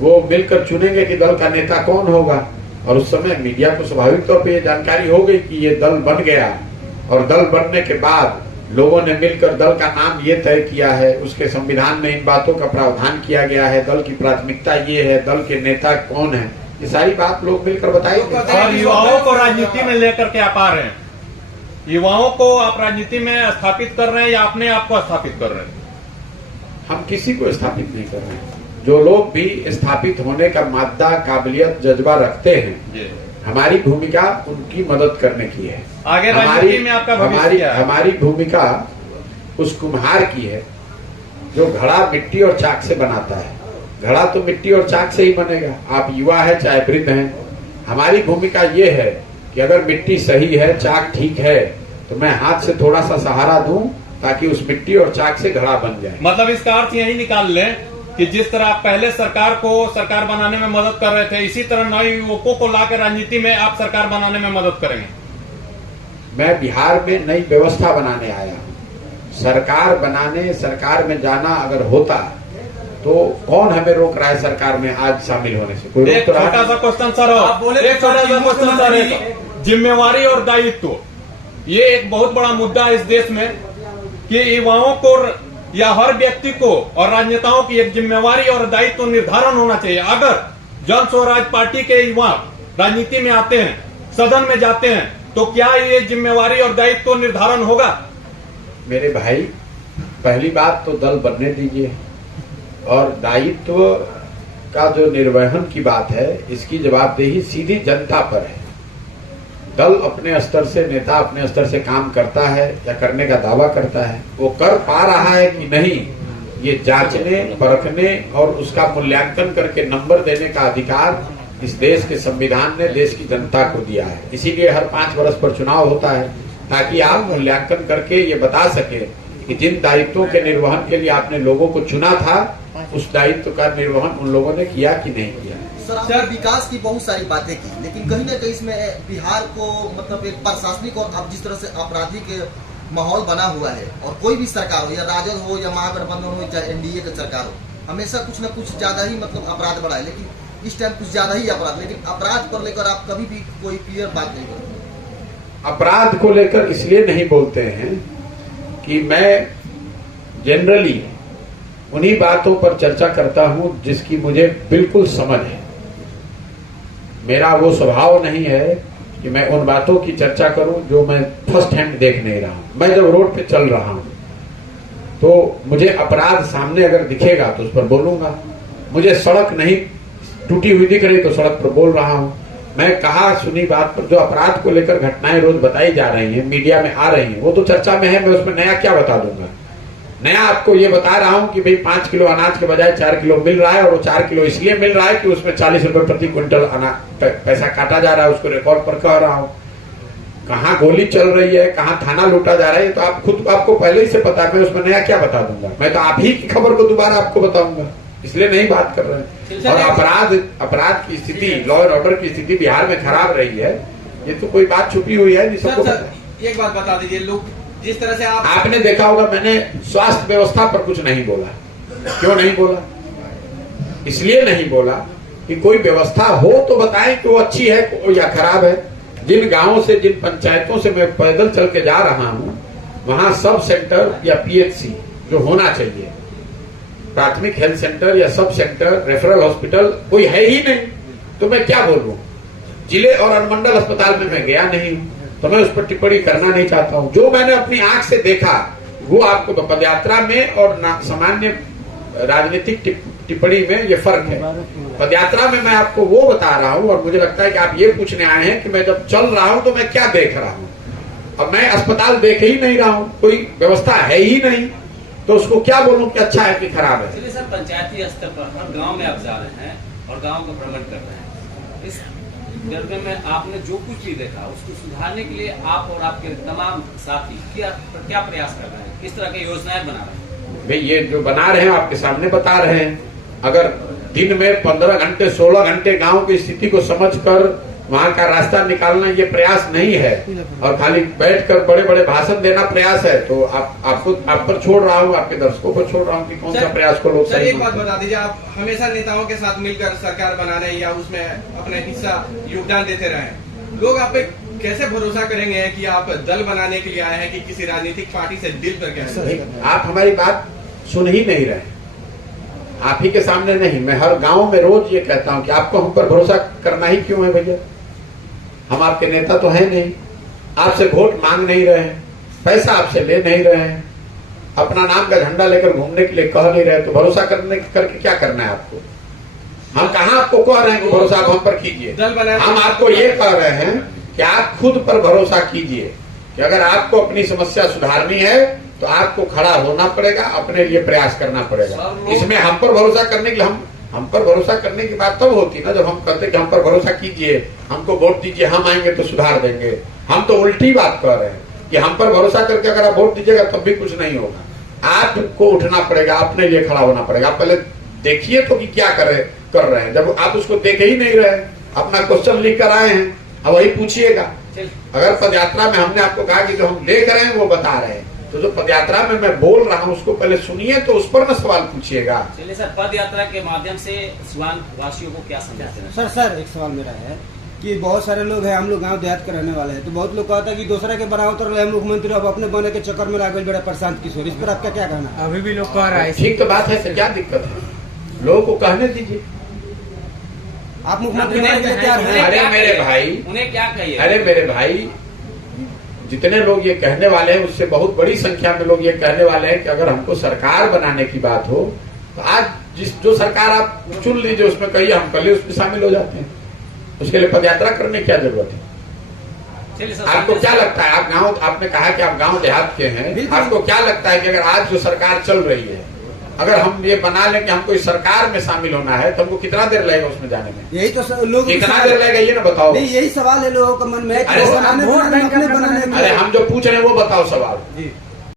वो मिलकर चुनेंगे कि दल का नेता कौन होगा। और उस समय मीडिया को स्वाभाविक तौर पर यह जानकारी हो गई कि ये दल बन गया, और दल बनने के बाद लोगों ने मिलकर दल का नाम ये तय किया है, उसके संविधान में इन बातों का प्रावधान किया गया है, दल की प्राथमिकता ये है, दल के नेता कौन है, ये सारी बात लोग मिलकर बताएंगे। और युवाओं को राजनीति में लेकर के आप आ रहे हैं, युवाओं को आप राजनीति में स्थापित कर रहे हैं या अपने आप को स्थापित कर रहे हैं? हम किसी को स्थापित नहीं कर रहे हैं। जो लोग भी स्थापित होने का मादा, काबिलियत, जज्बा रखते हैं, हमारी भूमिका उनकी मदद करने की है। आगे राजनीति में आपका भविष्य हमारी भूमिका उस कुम्हार की है जो घड़ा मिट्टी और चाक से बनाता है। घड़ा तो मिट्टी और चाक से ही बनेगा, आप युवा है चाहे वृद्ध हैं। हमारी भूमिका ये है कि अगर मिट्टी सही है, चाक ठीक है, तो मैं हाथ से थोड़ा सा सहारा दूं ताकि उस मिट्टी और चाक से घड़ा बन जाए। मतलब इसका अर्थ यही निकाल लें कि जिस तरह आप पहले सरकार को सरकार बनाने में मदद कर रहे थे, इसी तरह नए युवकों को लाकर राजनीति में आप सरकार बनाने में मदद करेंगे। मैं बिहार में नई व्यवस्था बनाने आया हूँ। सरकार बनाने, सरकार में जाना अगर होता तो कौन हमें रोक रहा है सरकार में आज शामिल होने से? कोई एक छोटा सा क्वेश्चन सर, एक छोटा सा क्वेश्चन सर, जिम्मेवारी और दायित्व, ये एक बहुत बड़ा मुद्दा है इस देश में कि युवाओं को या हर व्यक्ति को और राजनेताओं की एक जिम्मेवारी और दायित्व निर्धारण होना चाहिए। अगर जन स्वराज पार्टी के युवा राजनीति में आते हैं, सदन में जाते हैं, तो क्या ये जिम्मेवारी और दायित्व निर्धारण होगा? मेरे भाई, पहली बात तो दल बनने दीजिए, और दायित्व का जो निर्वहन की बात है, इसकी जवाबदेही सीधी जनता पर है। दल अपने स्तर से, नेता अपने स्तर से काम करता है या करने का दावा करता है, वो कर पा रहा है कि नहीं, ये जांचने, परखने और उसका मूल्यांकन करके नंबर देने का अधिकार इस देश के संविधान ने देश की जनता को दिया है। इसीलिए हर 5 वर्ष पर चुनाव होता है, ताकि आप मूल्यांकन करके ये बता सके कि जिन दायित्वों के निर्वहन के लिए आपने लोगों को चुना था, उस दायित्व का निर्वहन उन लोगों ने किया कि नहीं किया। सर, आपने विकास की बहुत सारी बातें की, लेकिन कहीं ना कहीं इसमें बिहार को मतलब एक प्रशासनिक और अब जिस तरह से आपराधिक माहौल बना हुआ है, और कोई भी सरकार हो, या राजद हो या महागठबंधन हो चाहे एनडीए की सरकार हो, हमेशा कुछ न कुछ ज्यादा ही मतलब अपराध बढ़ा है। लेकिन इस टाइम कुछ ज्यादा ही अपराध, लेकिन अपराध पर लेकर आप कभी भी कोई क्लियर बात नहीं करते। अपराध को लेकर इसलिए नहीं बोलते हैं कि मैं जनरली उन्हीं बातों पर चर्चा करता हूं जिसकी मुझे बिल्कुल समझ है। मेरा वो स्वभाव नहीं है कि मैं उन बातों की चर्चा करूं जो मैं फर्स्ट हैंड देख नहीं रहा हूं। मैं जब रोड पे चल रहा हूं तो मुझे अपराध सामने अगर दिखेगा तो उस पर बोलूंगा। मुझे सड़क नहीं टूटी हुई दिख रही तो सड़क पर बोल रहा हूं। मैं कहा सुनी बात पर जो अपराध को लेकर घटनाएं रोज बताई जा रही हैं, मीडिया में आ रही हैं, वो तो चर्चा में है। मैं उसमें नया क्या बता दूंगा? नया आपको ये बता रहा हूं कि भाई 5 किलो अनाज के बजाय 4 किलो मिल रहा है, और वो 4 किलो इसलिए मिल रहा है कि उसमें 40 रुपए प्रति क्विंटल पैसा काटा जा रहा है। उसको रिकॉर्ड पर कह रहा हूं। कहाँ गोली चल रही है, कहाँ थाना लूटा जा रहा है, तो आप खुद आपको पहले ही से पता है। मैं उसमें नया क्या बता दूंगा? मैं तो आप ही की खबर को दोबारा आपको बताऊंगा, इसलिए नहीं बात कर रहे हैं। और अपराध की स्थिति, लॉ एंड ऑर्डर की स्थिति बिहार में खराब रही है, ये तो कोई बात छुपी हुई है नहीं सबको। एक बात बता दीजिए, लोग जिस तरह से आपने देखा होगा मैंने स्वास्थ्य व्यवस्था पर कुछ नहीं बोला। क्यों नहीं बोला? इसलिए नहीं बोला कि कोई व्यवस्था हो तो बताएं कि वो अच्छी है या खराब है। जिन गांवों से, जिन पंचायतों से मैं पैदल चल के जा रहा हूं, वहां सब सेंटर या पीएचसी जो होना चाहिए, प्राथमिक हेल्थ सेंटर या सब सेंटर, रेफरल हॉस्पिटल कोई है ही नहीं। तो मैं क्या बोलूं? जिले और अनुमंडल अस्पताल में मैं गया नहीं हूं, तो मैं उस पर टिप्पणी करना नहीं चाहता हूं। जो मैंने अपनी आंख से देखा वो आपको पदयात्रा में और सामान्य राजनीतिक टिप्पणी में ये फर्क है। पदयात्रा में मैं आपको वो बता रहा हूं, और मुझे लगता है कि आप ये पूछने आए हैं कि मैं जब चल रहा हूं तो मैं क्या देख रहा हूं। अब मैं अस्पताल देख ही नहीं रहा हूं, कोई व्यवस्था है ही नहीं, तो उसको क्या बोलूं कि अच्छा है कि खराब है? चलिए सर, पंचायती स्तर पर हर गांव में आप जा रहे हैं और गांव का भ्रमण कर रहे हैं। इस जर्गे में आपने जो कुछ भी देखा उसको सुधारने के लिए आप और आपके तमाम साथी क्या प्रयास कर रहे हैं? किस तरह की योजनाएं बना रहे हैं? भाई ये जो बना रहे हैं आपके सामने बता रहे हैं। अगर दिन में 15 घंटे 16 घंटे गांव की स्थिति को समझकर वहां का रास्ता निकालना ये प्रयास नहीं है और खाली बैठकर बड़े बड़े भाषण देना प्रयास है। तो आप पर छोड़ रहा हूँ, आपके दर्शकों पर छोड़ रहा हूँ कि कौन सा प्रयास को लोग सर सही एक बात मानते हैं। बता दीजिए, आप हमेशा नेताओं के साथ मिलकर सरकार बनाने या उसमें अपने हिस्सा योगदान देते रहे, लोग आप पे कैसे भरोसा करेंगे कि आप दल बनाने के लिए आए हैं कि किसी राजनीतिक पार्टी से डील करके आए हैं? आप हमारी बात सुन ही नहीं रहे, आप ही के सामने नहीं। मैं हर गांव में रोज ये कहता हूं कि आपको हम पर भरोसा करना ही क्यों है भैया? हम आपके नेता तो है नहीं, आपसे वोट मांग नहीं रहे हैं, पैसा आपसे ले नहीं रहे हैं, अपना नाम का झंडा लेकर घूमने के लिए कह नहीं रहे, तो भरोसा करके क्या करना है आपको? हम कहाँ आपको कह रहे हैं कि भरोसा आप हम पर कीजिए। हम आपको ये कह रहे हैं कि आप खुद पर भरोसा कीजिए कि अगर आपको अपनी समस्या सुधारनी है तो आपको खड़ा होना पड़ेगा, अपने लिए प्रयास करना पड़ेगा। इसमें हम पर भरोसा करने के लिए हम पर भरोसा करने की बात तब होती ना जब हम कहते कि हम पर भरोसा कीजिए, हमको वोट दीजिए, हम आएंगे तो सुधार देंगे। हम तो उल्टी बात कर रहे हैं कि हम पर भरोसा करके अगर आप वोट दीजिएगा तब भी कुछ नहीं होगा। आपको उठना पड़ेगा, अपने लिए खड़ा होना पड़ेगा। आप पहले देखिए तो कि क्या कर रहे हैं। जब आप उसको देख ही नहीं रहे, अपना क्वेश्चन लिख कर आए हैं, अब वही पूछिएगा। अगर पदयात्रा में हमने आपको कहा कि जो हम देख रहे हैं वो बता रहे हैं, तो जो पदयात्रा में मैं बोल रहा हूँ उसको पहले सुनिए, तो उस पर न सवाल पूछिएगा। चलिए सर, पद यात्रा के माध्यम से सिवान वासियों को क्या समझाते हैं? सर एक सवाल मेरा है कि बहुत सारे लोग हैं, हम लोग गांव देहात के रहने वाले हैं, तो बहुत लोग कहता है कि दूसरा के बराबर उतर रहे मुख्यमंत्री, अब अपने बने के चक्कर में लागल बड़ा प्रशांत किशोर, इस पर आपका क्या कहना है? अभी भी लोग कह रहा है। ठीक तो बात है, क्या दिक्कत है? लोगों को कहने दीजिए। आप मुख्यमंत्री बनने के लिए तैयार हैं? अरे मेरे भाई, उन्हें क्या कहिए? अरे मेरे भाई, जितने लोग ये कहने वाले हैं उससे बहुत बड़ी संख्या में लोग ये कहने वाले हैं कि अगर हमको सरकार बनाने की बात हो तो आज जो सरकार आप चुन लीजिए उसमें कहिए, हम कल उसमें शामिल हो जाते हैं। उसके लिए पदयात्रा करने की क्या जरूरत है? आपको क्या लगता है? आप गांव, आपने कहा कि आप गांव देहात के हैं, आपको क्या लगता है कि अगर आज जो सरकार चल रही है, अगर हम ये बना लें कि हमको इस सरकार में शामिल होना है तो हमको कितना देर लगेगा उसमें जाने में? यही तो लोग कितना देर लगेगा ये ना बताओ। यही सवाल है लोगों का मन में। अरे हम जो पूछ रहे हैं वो बताओ सवाल।